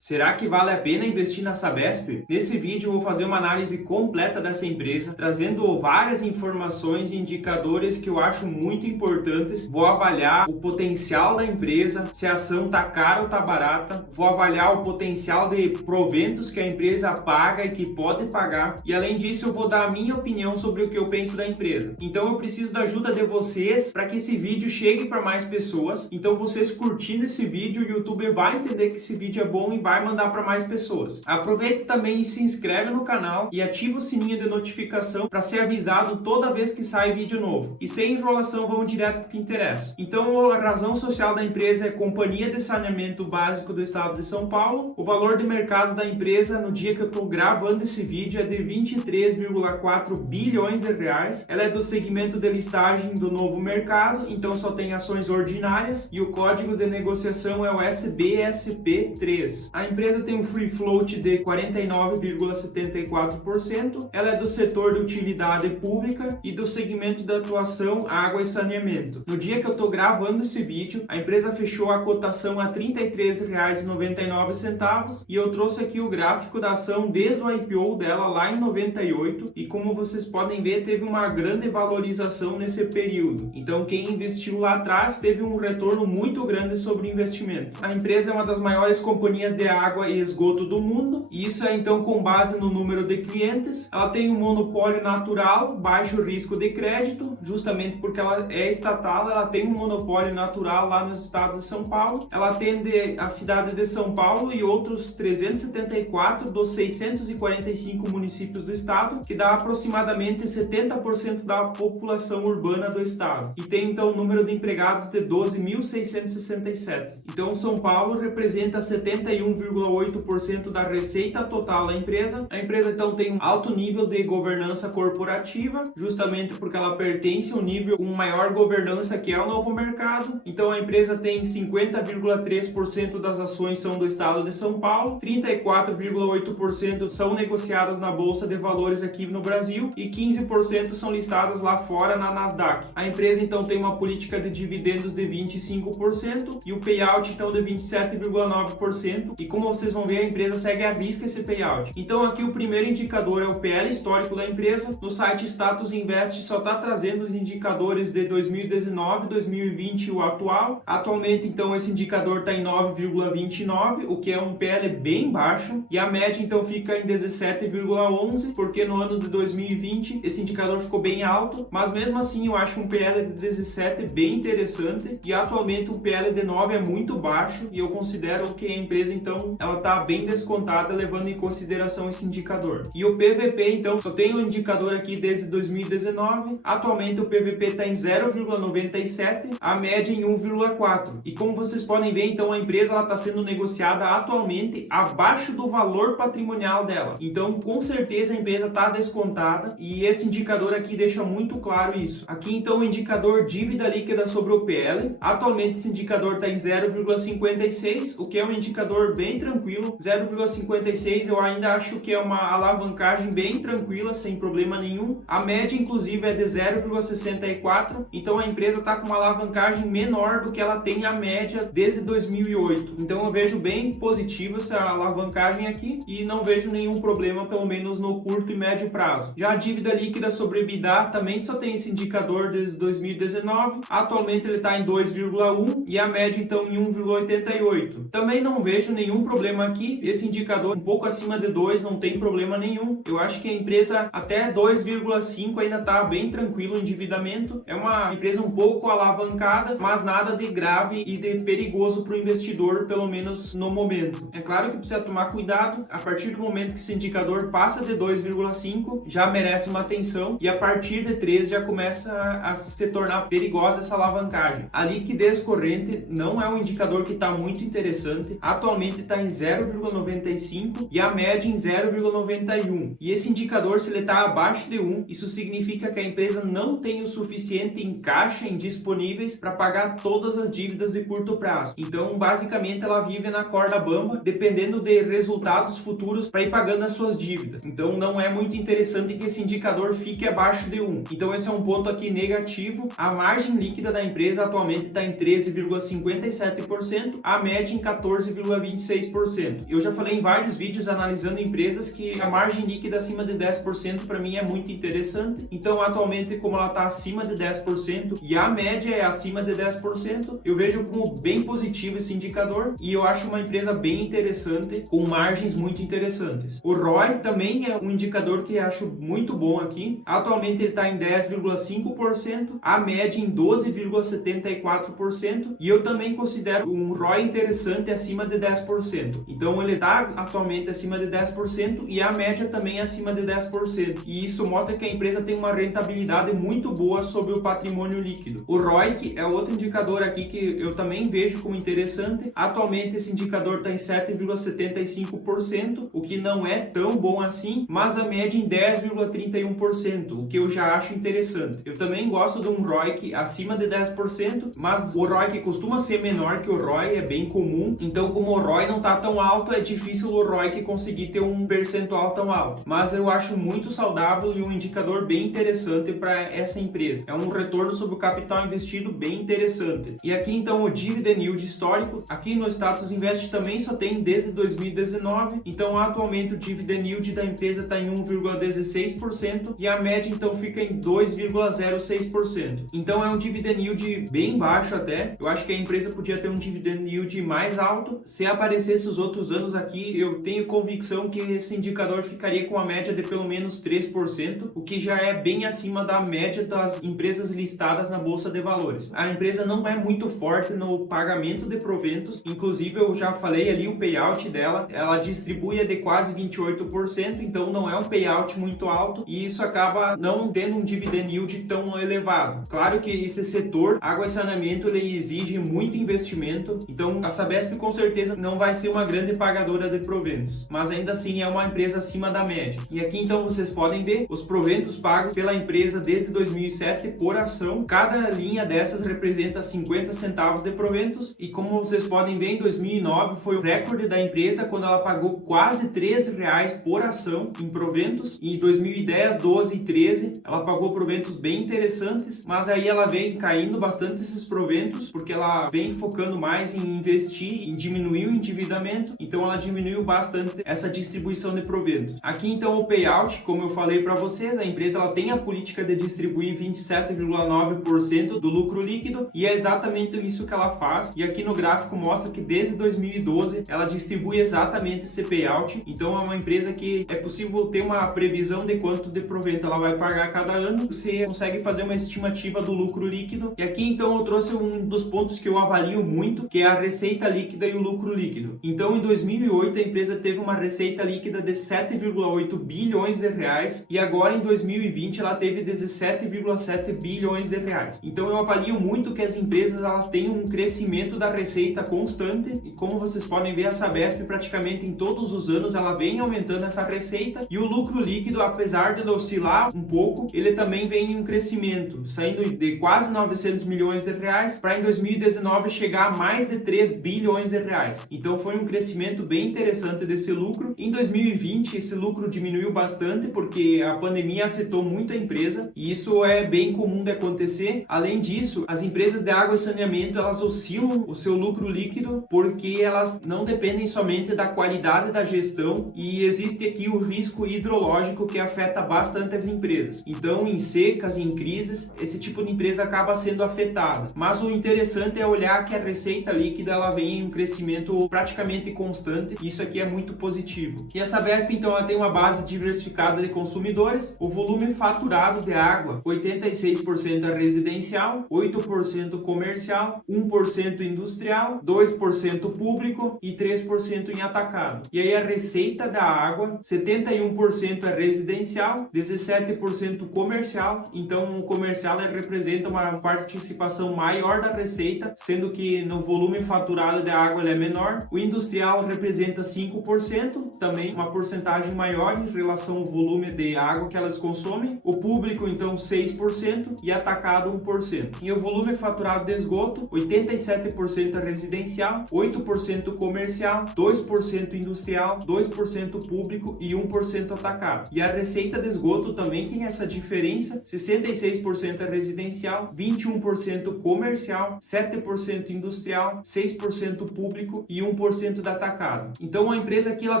Será que vale a pena investir na Sabesp? Nesse vídeo eu vou fazer uma análise completa dessa empresa, trazendo várias informações e indicadores que eu acho muito importantes. Vou avaliar o potencial da empresa, se a ação está cara ou está barata. Vou avaliar o potencial de proventos que a empresa paga e que pode pagar. E além disso eu vou dar a minha opinião sobre o que eu penso da empresa. Então eu preciso da ajuda de vocês para que esse vídeo chegue para mais pessoas. Então vocês curtindo esse vídeo, o YouTube vai entender que esse vídeo é bom e vai mandar para mais pessoas. Aproveita também e se inscreve no canal e ativa o sininho de notificação para ser avisado toda vez que sai vídeo novo. E sem enrolação, vamos direto para o que interessa. Então, a razão social da empresa é Companhia de Saneamento Básico do Estado de São Paulo. O valor de mercado da empresa no dia que eu estou gravando esse vídeo é de 23,4 bilhões de reais. Ela é do segmento de listagem do novo mercado, então só tem ações ordinárias e o código de negociação é o SBSP3. A empresa tem um free float de 49,74%. Ela é do setor de utilidade pública e do segmento de atuação água e saneamento. No dia que eu estou gravando esse vídeo, a empresa fechou a cotação a R$ 33,99 e eu trouxe aqui o gráfico da ação desde o IPO dela lá em 98 e como vocês podem ver, teve uma grande valorização nesse período. Então quem investiu lá atrás teve um retorno muito grande sobre o investimento. A empresa é uma das maiores companhias de água e esgoto do mundo, e isso é então com base no número de clientes. Ela tem um monopólio natural, baixo risco de crédito, justamente porque ela é estatal, ela tem um monopólio natural lá no estado de São Paulo. Ela atende a cidade de São Paulo e outros 374 dos 645 municípios do estado, que dá aproximadamente 70% da população urbana do estado. E tem então um número de empregados de 12.667. Então São Paulo representa 71,8% da receita total da empresa. A empresa então tem um alto nível de governança corporativa, justamente porque ela pertence a um nível com maior governança que é o novo mercado. Então a empresa tem 50,3% das ações são do estado de São Paulo, 34,8% são negociadas na Bolsa de Valores aqui no Brasil e 15% são listadas lá fora na Nasdaq. A empresa então tem uma política de dividendos de 25% e o payout então de 27,9%. E como vocês vão ver, a empresa segue à risca esse payout. Então aqui o primeiro indicador é o PL histórico da empresa. No site Status Invest só está trazendo os indicadores de 2019, 2020 e o atual. Atualmente então esse indicador está em 9,29, o que é um PL bem baixo, e a média então fica em 17,11, porque no ano de 2020 esse indicador ficou bem alto, mas mesmo assim eu acho um PL de 17 bem interessante, e atualmente um PL de 9 é muito baixo, e eu considero que a empresa então ela está bem descontada levando em consideração esse indicador. E o PVP então só tem um indicador aqui desde 2019, atualmente o PVP está em 0,97, a média em 1,4. E como vocês podem ver, então a empresa está sendo negociada atualmente abaixo do valor patrimonial dela. Então com certeza a empresa está descontada e esse indicador aqui deixa muito claro isso. Aqui então o indicador dívida líquida sobre o PL, atualmente esse indicador está em 0,56, o que é um indicador bem tranquilo. 0,56 eu ainda acho que é uma alavancagem bem tranquila, sem problema nenhum. A média inclusive é de 0,64, então a empresa está com uma alavancagem menor do que ela tem a média desde 2008. Então eu vejo bem positiva essa alavancagem aqui e não vejo nenhum problema, pelo menos no curto e médio prazo. Já a dívida líquida sobre EBITDA também só tem esse indicador desde 2019, atualmente ele está em 2,1 e a média então em 1,88. Também não vejo nenhum problema aqui, esse indicador um pouco acima de 2 não tem problema nenhum. Eu acho que a empresa até 2,5 ainda está bem tranquilo o endividamento. É uma empresa um pouco alavancada, mas nada de grave e de perigoso para o investidor, pelo menos no momento. É claro que precisa tomar cuidado, a partir do momento que esse indicador passa de 2,5 já merece uma atenção e a partir de 3 já começa a se tornar perigosa essa alavancagem. A liquidez corrente não é um indicador que está muito interessante, atualmente está em 0,95 e a média em 0,91. E esse indicador, se ele está abaixo de 1, isso significa que a empresa não tem o suficiente em caixa indisponíveis para pagar todas as dívidas de curto prazo. Então, basicamente, ela vive na corda bamba, dependendo de resultados futuros para ir pagando as suas dívidas. Então, não é muito interessante que esse indicador fique abaixo de 1. Então, esse é um ponto aqui negativo. A margem líquida da empresa atualmente está em 13,57%, a média em 14,26%. 26%. Eu já falei em vários vídeos analisando empresas que a margem líquida acima de 10% para mim é muito interessante. Então, atualmente, como ela está acima de 10% e a média é acima de 10%, eu vejo como bem positivo esse indicador e eu acho uma empresa bem interessante, com margens muito interessantes. O ROI também é um indicador que eu acho muito bom aqui. Atualmente ele está em 10,5%, a média em 12,74% e eu também considero um ROI interessante acima de 10%. Então ele está atualmente acima de 10% e a média também é acima de 10%. E isso mostra que a empresa tem uma rentabilidade muito boa sobre o patrimônio líquido. O ROIC é outro indicador aqui que eu também vejo como interessante. Atualmente esse indicador está em 7,75%, o que não é tão bom assim, mas a média em 10,31%, o que eu já acho interessante. Eu também gosto de um ROIC acima de 10%, mas o ROIC costuma ser menor que o ROI, é bem comum. Então, como o ROI não está tão alto, é difícil o ROIC conseguir ter um percentual tão alto. Mas eu acho muito saudável e um indicador bem interessante para essa empresa. É um retorno sobre o capital investido bem interessante. E aqui então o Dividend Yield histórico, aqui no Status Invest também só tem desde 2019, então atualmente o Dividend Yield da empresa está em 1,16% e a média então fica em 2,06%. Então é um Dividend Yield bem baixo até, eu acho que a empresa podia ter um Dividend Yield mais alto. Se aparecesse os outros anos aqui, eu tenho convicção que esse indicador ficaria com a média de pelo menos 3%, o que já é bem acima da média das empresas listadas na Bolsa de Valores. A empresa não é muito forte no pagamento de proventos, inclusive eu já falei ali o payout dela, ela distribui de quase 28%, então não é um payout muito alto e isso acaba não tendo um dividend yield tão elevado. Claro que esse setor, água e saneamento, ele exige muito investimento, então a Sabesp com certeza não vai ser uma grande pagadora de proventos, mas ainda assim é uma empresa acima da média. E aqui então vocês podem ver os proventos pagos pela empresa desde 2007 por ação. Cada linha dessas representa 50 centavos de proventos e como vocês podem ver, em 2009 foi o recorde da empresa quando ela pagou quase R$13 por ação em proventos. E em 2010, 12 e 13 ela pagou proventos bem interessantes, mas aí ela vem caindo bastante esses proventos porque ela vem focando mais em investir, em diminuir o endividamento, então ela diminuiu bastante essa distribuição de proventos. Aqui então o payout, como eu falei para vocês, a empresa ela tem a política de distribuir 27,9% do lucro líquido e é exatamente isso que ela faz. E aqui no gráfico mostra que desde 2012 ela distribui exatamente esse payout, então é uma empresa que é possível ter uma previsão de quanto de provento ela vai pagar cada ano, você consegue fazer uma estimativa do lucro líquido. E aqui então eu trouxe um dos pontos que eu avalio muito, que é a receita líquida e o lucro líquido. Então em 2008 a empresa teve uma receita líquida de 7,8 bilhões de reais e agora em 2020 ela teve 17,7 bilhões de reais. Então eu avalio muito que as empresas elas têm um crescimento da receita constante e como vocês podem ver, a Sabesp praticamente em todos os anos ela vem aumentando essa receita e o lucro líquido, apesar de oscilar um pouco, ele também vem em um crescimento, saindo de quase 900 milhões de reais para em 2019 chegar a mais de 3 bilhões de reais. Então foi um crescimento bem interessante desse lucro. Em 2020 esse lucro diminuiu bastante porque a pandemia afetou muito a empresa e isso é bem comum de acontecer. Além disso, as empresas de água e saneamento elas oscilam o seu lucro líquido porque elas não dependem somente da qualidade da gestão e existe aqui o risco hidrológico que afeta bastante as empresas. Então, em secas e em crises, esse tipo de empresa acaba sendo afetada. Mas o interessante é olhar que a receita líquida ela vem em um crescimento praticamente constante e isso aqui é muito positivo. E a Sabesp, então, ela tem uma base diversificada de consumidores. O volume faturado de água, 86% é residencial, 8% comercial, 1% industrial, 2% público e 3% em atacado. E aí a receita da água, 71% é residencial, 17% comercial, então o comercial representa uma participação maior da receita, sendo que no volume faturado da água ele é menor. O industrial representa 5%, também uma porcentagem maior em relação ao volume de água que elas consomem. O público então 6% e atacado 1%. E o volume faturado de esgoto, 87% é residencial, 8% comercial, 2% industrial, 2% público e 1% atacado. E a receita de esgoto também tem essa diferença, 66% é residencial, 21% comercial, 7% industrial, 6% público e 1% 51% da atacado. Então a empresa aqui ela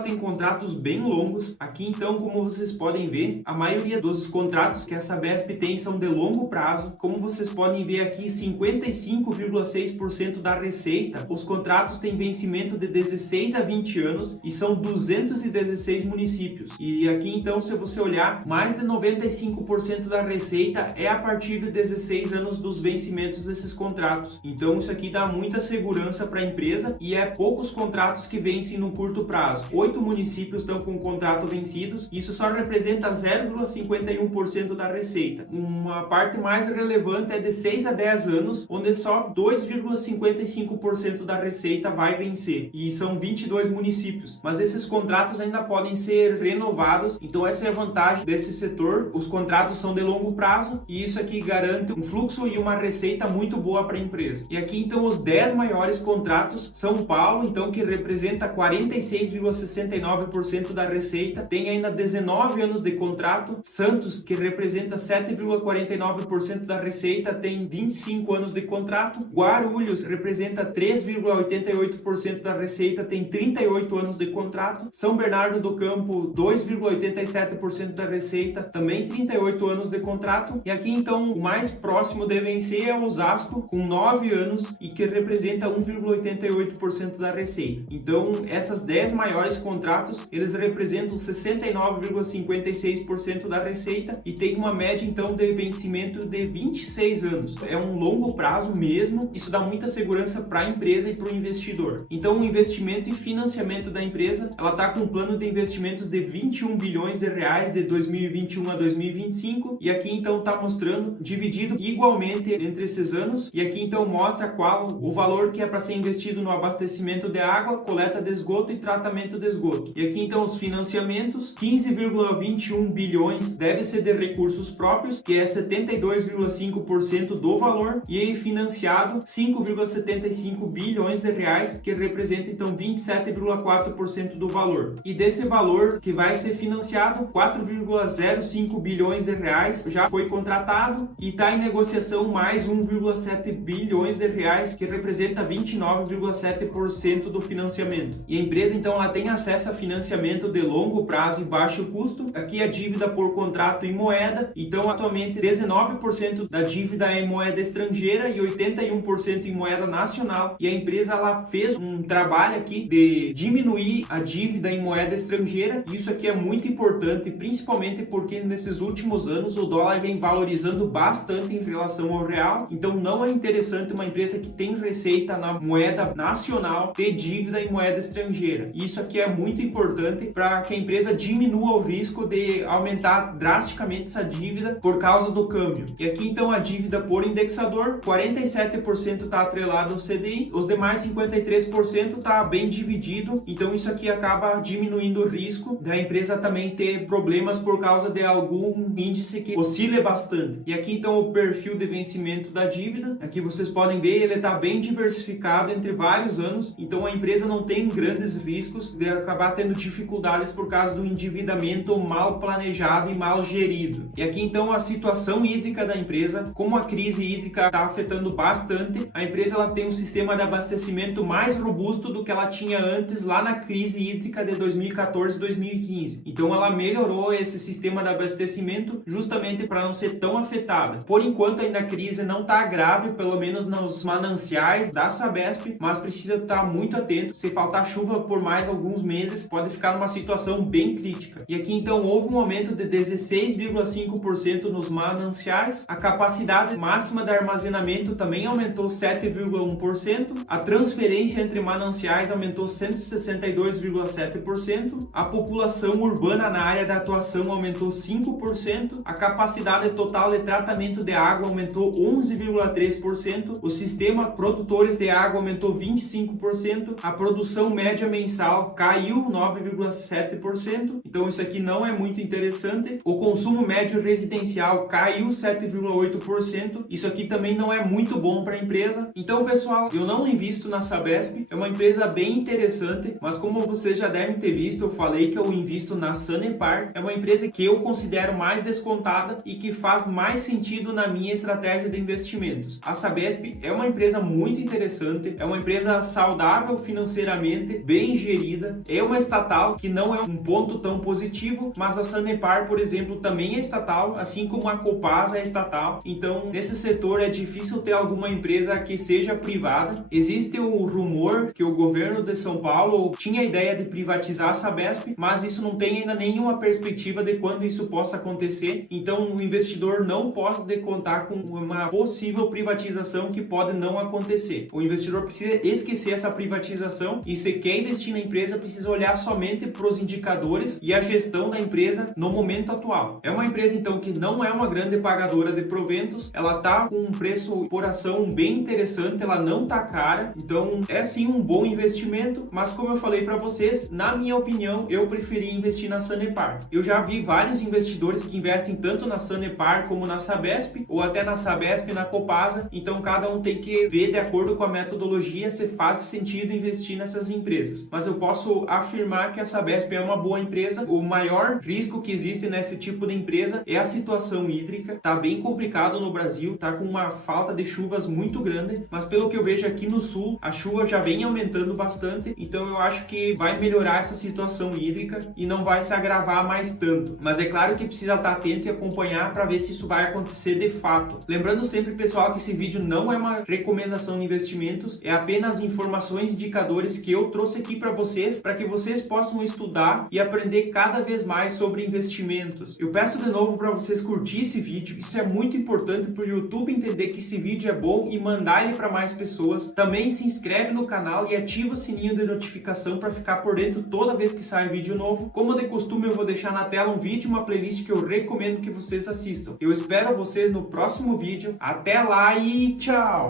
tem contratos bem longos. Aqui então, como vocês podem ver, a maioria dos contratos que a Sabesp tem são de longo prazo. Como vocês podem ver aqui, 55,6% da receita, os contratos têm vencimento de 16 a 20 anos e são 216 municípios. E aqui então, se você olhar, mais de 95% da receita é a partir de 16 anos dos vencimentos desses contratos. Então isso aqui dá muita segurança para a empresa e é poucos contratos que vencem no curto prazo. 8 municípios estão com o contrato vencidos, isso só representa 0,51% da receita. Uma parte mais relevante é de 6 a 10 anos, onde só 2,55% da receita vai vencer, e são 22 municípios. Mas esses contratos ainda podem ser renovados, então essa é a vantagem desse setor. Os contratos são de longo prazo e isso aqui garante um fluxo e uma receita muito boa para a empresa. E aqui então os 10 maiores contratos: São Paulo, então, que representa 46,69% da receita, tem ainda 19 anos de contrato. Santos, que representa 7,49% da receita, tem 25 anos de contrato. Guarulhos representa 3,88% da receita, tem 38 anos de contrato. São Bernardo do Campo, 2,87% da receita, também 38 anos de contrato. E aqui então o mais próximo de vencer é Osasco, com 9 anos e que representa 1,88% da receita. Então essas 10 maiores contratos, eles representam 69,56% da receita e tem uma média então de vencimento de 26 anos. É um longo prazo mesmo, isso dá muita segurança para a empresa e para o investidor. Então o investimento e financiamento da empresa, ela está com um plano de investimentos de 21 bilhões de reais de 2021 a 2025 e aqui então está mostrando dividido igualmente entre esses anos, e aqui então mostra qual o valor que é para ser investido no abastecimento de água, coleta de esgoto e tratamento de esgoto. E aqui então os financiamentos: 15,21 bilhões deve ser de recursos próprios, que é 72,5% do valor, e aí financiado 5,75 bilhões de reais, que representa então 27,4% do valor. E desse valor que vai ser financiado, 4,05 bilhões de reais já foi contratado e está em negociação mais 1,7 bilhões de reais, que representa 29,7% do financiamento. E a empresa então ela tem acesso a financiamento de longo prazo e baixo custo. Aqui a dívida por contrato em moeda, então atualmente 19% da dívida é em moeda estrangeira e 81% em moeda nacional. E a empresa ela fez um trabalho aqui de diminuir a dívida em moeda estrangeira. Isso aqui é muito importante, principalmente porque nesses últimos anos o dólar vem valorizando bastante em relação ao real. Então não é interessante uma empresa que tem receita na moeda nacional ter dívida em moeda estrangeira. Isso aqui é muito importante para que a empresa diminua o risco de aumentar drasticamente essa dívida por causa do câmbio. E aqui então a dívida por indexador, 47% está atrelado ao CDI, os demais 53% está bem dividido. Então isso aqui acaba diminuindo o risco da empresa também ter problemas por causa de algum índice que oscila bastante. E aqui então o perfil de vencimento da dívida, aqui vocês podem ver, ele está bem diversificado entre vários anos, então a empresa não tem grandes riscos de acabar tendo dificuldades por causa do endividamento mal planejado e mal gerido. E aqui então a situação hídrica da empresa, como a crise hídrica está afetando bastante, a empresa ela tem um sistema de abastecimento mais robusto do que ela tinha antes lá na crise hídrica de 2014-2015. Então ela melhorou esse sistema de abastecimento justamente para não ser tão afetada. Por enquanto ainda a crise não está grave, pelo menos nos mananciais da Sabesp, mas precisa estar muito atento. Se faltar chuva por mais alguns meses, pode ficar numa situação bem crítica. E aqui então houve um aumento de 16,5% nos mananciais, a capacidade máxima de armazenamento também aumentou 7,1%, a transferência entre mananciais aumentou 162,7%, a população urbana na área de atuação aumentou 5%, a capacidade total de tratamento de água aumentou 11,3%, o sistema produtores de água aumentou 25%, a produção média mensal caiu 9,7%, então isso aqui não é muito interessante. O consumo médio residencial caiu 7,8%, isso aqui também não é muito bom para a empresa. Então pessoal, eu não invisto na Sabesp, é uma empresa bem interessante, mas como vocês já devem ter visto, eu falei que eu invisto na Sanepar, é uma empresa que eu considero mais descontada e que faz mais sentido na minha estratégia de investimentos. A Sabesp é uma empresa muito interessante, é uma empresa saudável estável financeiramente, bem gerida, é uma estatal que não é um ponto tão positivo, mas a Sanepar, por exemplo, também é estatal, assim como a Copasa é estatal. Então, nesse setor é difícil ter alguma empresa que seja privada. Existe o rumor que o governo de São Paulo tinha a ideia de privatizar a Sabesp, mas isso não tem ainda nenhuma perspectiva de quando isso possa acontecer. Então, o investidor não pode contar com uma possível privatização que pode não acontecer. O investidor precisa esquecer essa privatização e, se quer investir na empresa, precisa olhar somente para os indicadores e a gestão da empresa no momento atual. É uma empresa, então, que não é uma grande pagadora de proventos, ela está com um preço por ação bem interessante, ela não está cara, então é sim um bom investimento, mas como eu falei para vocês, na minha opinião, eu preferi investir na Sanepar. Eu já vi vários investidores que investem tanto na Sanepar como na Sabesp, ou até na Sabesp e na Copasa, então cada um tem que ver de acordo com a metodologia se faz sentido investir nessas empresas. Mas eu posso afirmar que a Sabesp é uma boa empresa. O maior risco que existe nesse tipo de empresa é a situação hídrica, tá bem complicado no Brasil, tá com uma falta de chuvas muito grande, mas pelo que eu vejo aqui no sul, a chuva já vem aumentando bastante, então eu acho que vai melhorar essa situação hídrica e não vai se agravar mais tanto. Mas é claro que precisa estar atento e acompanhar para ver se isso vai acontecer de fato. Lembrando sempre, pessoal, que esse vídeo não é uma recomendação de investimentos, é apenas informações e indicadores que eu trouxe aqui para que vocês possam estudar e aprender cada vez mais sobre investimentos. Eu peço de novo para vocês curtir esse vídeo, isso é muito importante para o YouTube entender que esse vídeo é bom e mandar ele para mais pessoas. Também se inscreve no canal e ativa o sininho de notificação para ficar por dentro toda vez que sai vídeo novo. Como de costume, eu vou deixar na tela um vídeo, uma playlist que eu recomendo que vocês assistam. Eu espero vocês no próximo vídeo. Até lá e tchau!